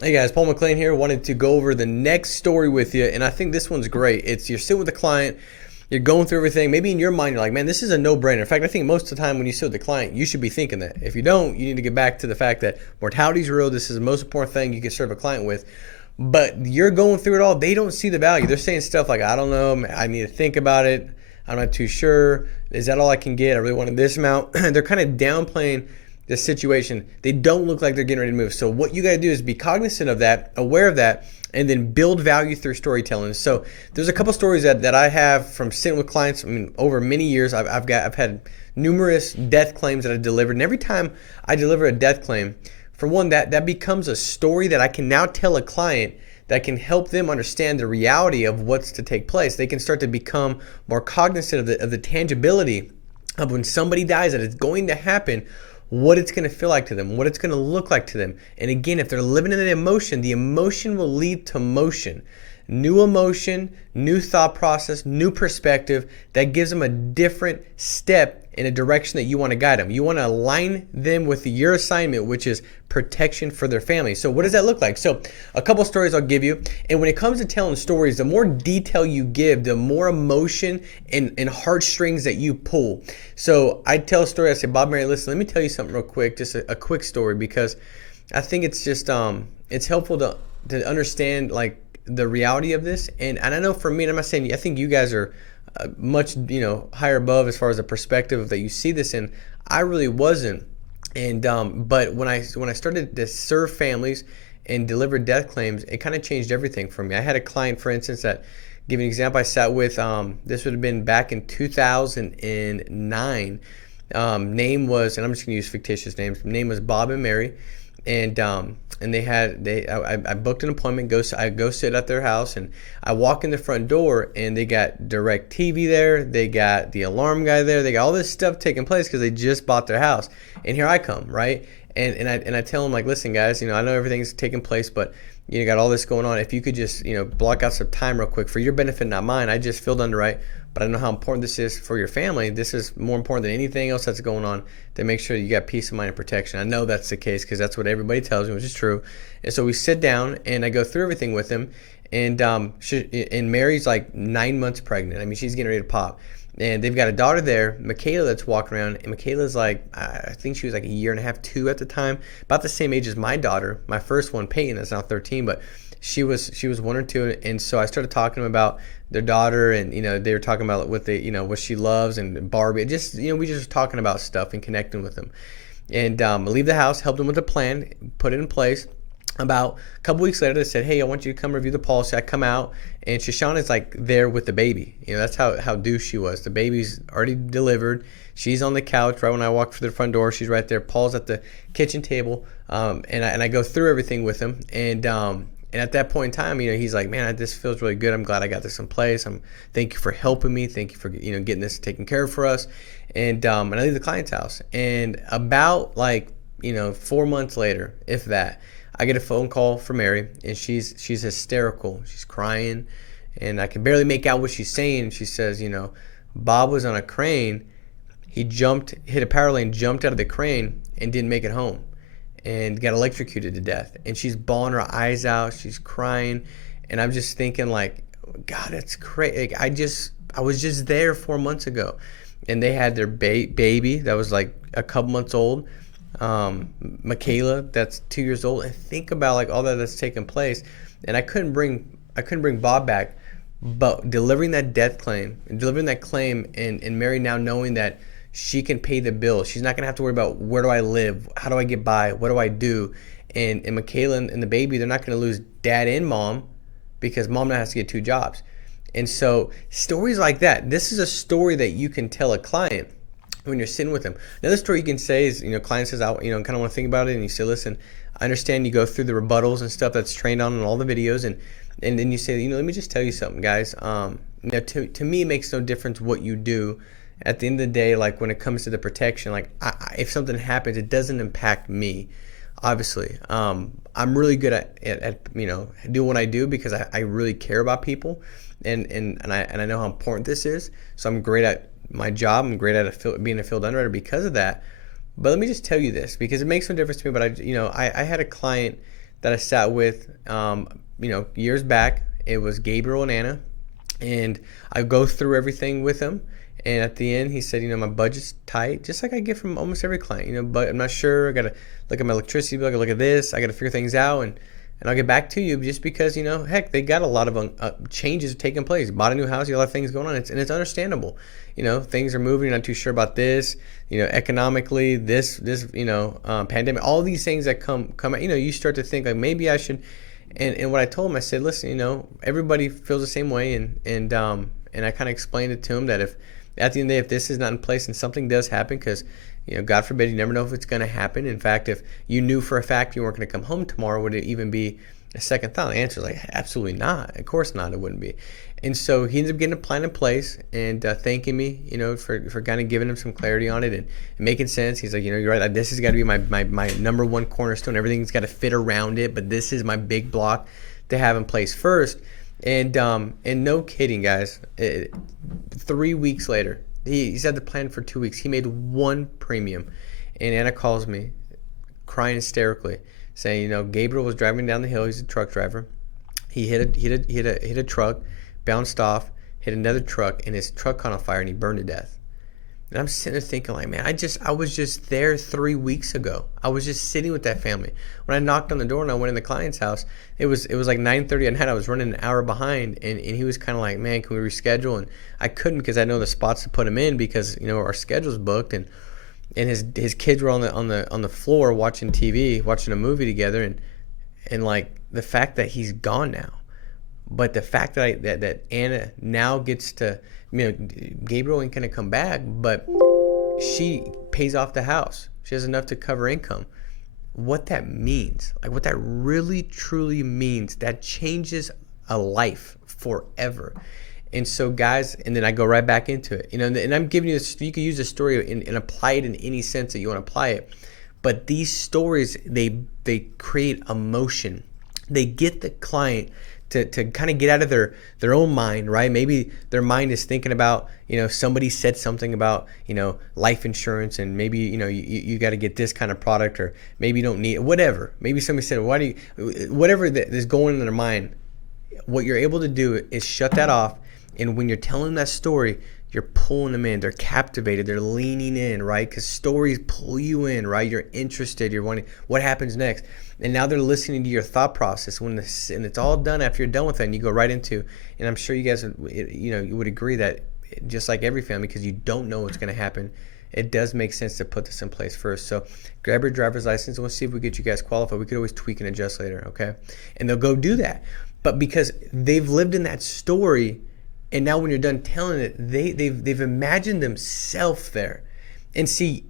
Hey guys, Paul McLean here. Wanted to go over the next story with you, and I think this one's great. It's you're sitting with a client, you're going through everything. Maybe in your mind you're like, man, this is a no-brainer. In fact, I think most of the time when you sit with the client, you should be thinking that. If you don't, you need to get back to the fact that mortality is real. This is the most important thing you can serve a client with. But you're going through it all. They don't see the value. They're saying stuff like, I don't know, I need to think about it. I'm not too sure. Is that all I can get? I really wanted this amount. They're kind of downplaying the situation. They don't look like they're getting ready to move. So what you got to do is be cognizant of that, aware of that, and then build value through storytelling. So there's a couple stories that I have from sitting with clients. I mean, over many years, I've had numerous death claims that I delivered, and every time I deliver a death claim, for one, that becomes a story that I can now tell a client that can help them understand the reality of what's to take place. They can start to become more cognizant of the tangibility of when somebody dies, that it's going to happen, what it's going to feel like to them, what it's going to look like to them. And again, if they're living in an emotion, the emotion will lead to motion. New emotion, new thought process, new perspective that gives them a different step in a direction that you want to guide them. You want to align them with your assignment, which is protection for their family. So what does that look like? So a couple stories I'll give you. And when it comes to telling stories, the more detail you give, the more emotion and heartstrings that you pull. So I tell a story, I say, Bob, Mary, listen, let me tell you something real quick, just a quick story, because I think it's just, it's helpful to understand like the reality of this. And I know for me, and I'm not saying, I think you guys are much higher above as far as the perspective that you see this in. I really wasn't. And but when I started to serve families and deliver death claims, it kind of changed everything for me. I had a client, for instance, that, give an example, I sat with, this would have been back in 2009. Name was, and I'm just gonna use fictitious names, name was Bob and Mary. And I booked an appointment. I go sit at their house, and I walk in the front door, and they got direct TV there. They got the alarm guy there. They got all this stuff taking place because they just bought their house. And here I come, right? And I tell them, like, listen, guys, I know everything's taking place, but you got all this going on. If you could just block out some time real quick for your benefit, not mine. I just feel underwrite, but I know how important this is for your family. This is more important than anything else that's going on, to make sure you got peace of mind and protection. I know that's the case because that's what everybody tells me, which is true. And so we sit down and I go through everything with him. And Mary's like 9 months pregnant. I mean, she's getting ready to pop. And they've got a daughter there, Michaela, that's walking around. And Michaela's like, I think she was like a year and a half, 2 at the time, about the same age as my daughter, my first one, Peyton, that's now 13, but she was 1 or 2. And so I started talking to them about their daughter, and they were talking about what what she loves, and Barbie. Just we just were talking about stuff and connecting with them. And I leave the house, helped them with the plan, put it in place. About a couple weeks later, they said, hey, I want you to come review the policy. I come out, and Shoshana's like there with the baby. That's how due she was. The baby's already delivered. She's on the couch right when I walk through the front door. She's right there. Paul's at the kitchen table, and I go through everything with him. And at that point in time, he's like, man, this feels really good. I'm glad I got this in place. Thank you for helping me. Thank you for getting this taken care of for us. And I leave the client's house. And about 4 months later, if that, I get a phone call from Mary, and she's hysterical. She's crying, and I can barely make out what she's saying. She says, Bob was on a crane. He hit a power line, jumped out of the crane, and didn't make it home, and got electrocuted to death. And she's bawling her eyes out. She's crying, and I'm just thinking, like, God, that's crazy. I was just there 4 months ago, and they had their baby that was like a couple months old. Michaela, that's 2 years old, and think about like all that's taken place. And I couldn't bring Bob back, but delivering that claim, and Mary now knowing that she can pay the bill. She's not gonna have to worry about where do I live, how do I get by, what do I do. And Michaela and the baby, they're not gonna lose dad and mom, because mom now has to get 2 jobs. And so stories like that, this is a story that you can tell a client when you're sitting with them. Another story you can say is, client says, I kind of want to think about it, and you say, listen, I understand you go through the rebuttals and stuff that's trained on in all the videos, and then you say, let me just tell you something, guys. To me, it makes no difference what you do. At the end of the day, like when it comes to the protection, like if something happens, it doesn't impact me. Obviously, I'm really good at doing what I do because I really care about people, and I know how important this is. So I'm great at my job. I'm great at being a field underwriter because of that. But let me just tell you this, because it makes no difference to me. But I had a client that I sat with, years back. It was Gabriel and Anna, and I go through everything with him. And at the end, he said, my budget's tight, just like I get from almost every client, but I'm not sure. I got to look at my electricity bill. I got to look at this. I got to figure things out. And I'll get back to you just because, heck, they got a lot of changes taking place. Bought a new house, you got a lot of things going on. It's understandable. Things are moving. You're not too sure about this, economically, this, pandemic, all these things that come out, you start to think like maybe I should. And what I told him, I said, listen, everybody feels the same way. And I kind of explained it to him that if at the end of the day, if this is not in place and something does happen, because God forbid, you never know if it's going to happen. In fact, if you knew for a fact you weren't going to come home tomorrow, would it even be a second thought? The answer is like, absolutely not. Of course not, it wouldn't be. And so he ended up getting a plan in place and thanking me, for kind of giving him some clarity on it and making sense. He's like, you're right. This has got to be my number one cornerstone. Everything's got to fit around it, but this is my big block to have in place first. And no kidding, guys. 3 weeks later, he's had the plan for 2 weeks. He made one premium, and Anna calls me, crying hysterically, saying, Gabriel was driving down the hill. He's a truck driver. He hit a truck, bounced off, hit another truck, and his truck caught on fire, and he burned to death. And I'm sitting there thinking, like, man, I was just there 3 weeks ago. I was just sitting with that family. When I knocked on the door and I went in the client's house, it was like 9:30 at night. I was running an hour behind, and he was kind of like, man, can we reschedule? And I couldn't because I know the spots to put him in because our schedule's booked, and his kids were on the floor watching TV, watching a movie together, and like the fact that he's gone now, but the fact that Anna now gets to. Gabriel ain't gonna come back, but she pays off the house. She has enough to cover income. What that means, like what that really truly means, that changes a life forever. And so, guys, and then I go right back into it. And I'm giving you this. You can use this story and apply it in any sense that you want to apply it. But these stories, they create emotion. They get the client to kind of get out of their own mind, right? Maybe their mind is thinking about, somebody said something about, life insurance, and maybe, you got to get this kind of product, or maybe you don't need it, whatever. Maybe somebody said, whatever that is going in their mind, what you're able to do is shut that off. And when you're telling that story, you're pulling them in. They're captivated. They're leaning in, right? Because stories pull you in, right? You're interested. You're wanting what happens next. And now they're listening to your thought process. And it's all done after you're done with it, and you go right into, and I'm sure you guys, you would agree that just like every family, because you don't know what's going to happen, it does make sense to put this in place first. So grab your driver's license, and we'll see if we get you guys qualified. We could always tweak and adjust later, okay? And they'll go do that. But because they've lived in that story, and now when you're done telling it, they've imagined themselves there. And see,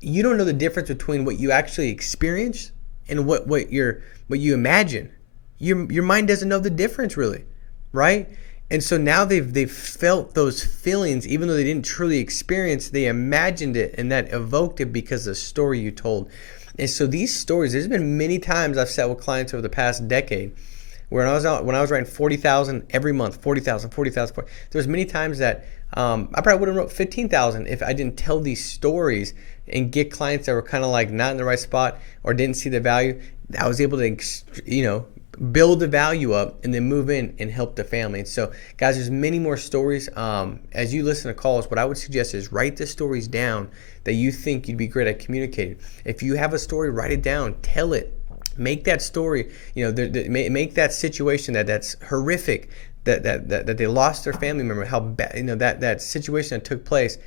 you don't know the difference between what you actually experience and what you imagine. Your mind doesn't know the difference really, right? And so now they've felt those feelings, even though they didn't truly experience. They imagined it, and that evoked it because of the story you told. And so these stories, there's been many times I've sat with clients over the past decade when I was writing 40,000 every month, 40,000. There's many times that I probably would have wrote 15,000 if I didn't tell these stories and get clients that were kind of like not in the right spot or didn't see the value. I was able to, build the value up and then move in and help the family. And so, guys, there's many more stories. As you listen to calls, what I would suggest is write the stories down that you think you'd be great at communicating. If you have a story, write it down, tell it. Make that story, make that situation that's horrific, that they lost their family member, how bad, that situation that took place.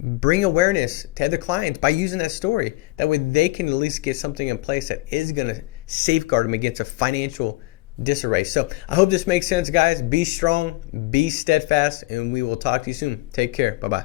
Bring awareness to other clients by using that story. That way they can at least get something in place that is going to safeguard them against a financial disarray. So I hope this makes sense, guys. Be strong, be steadfast, and we will talk to you soon. Take care. Bye-bye.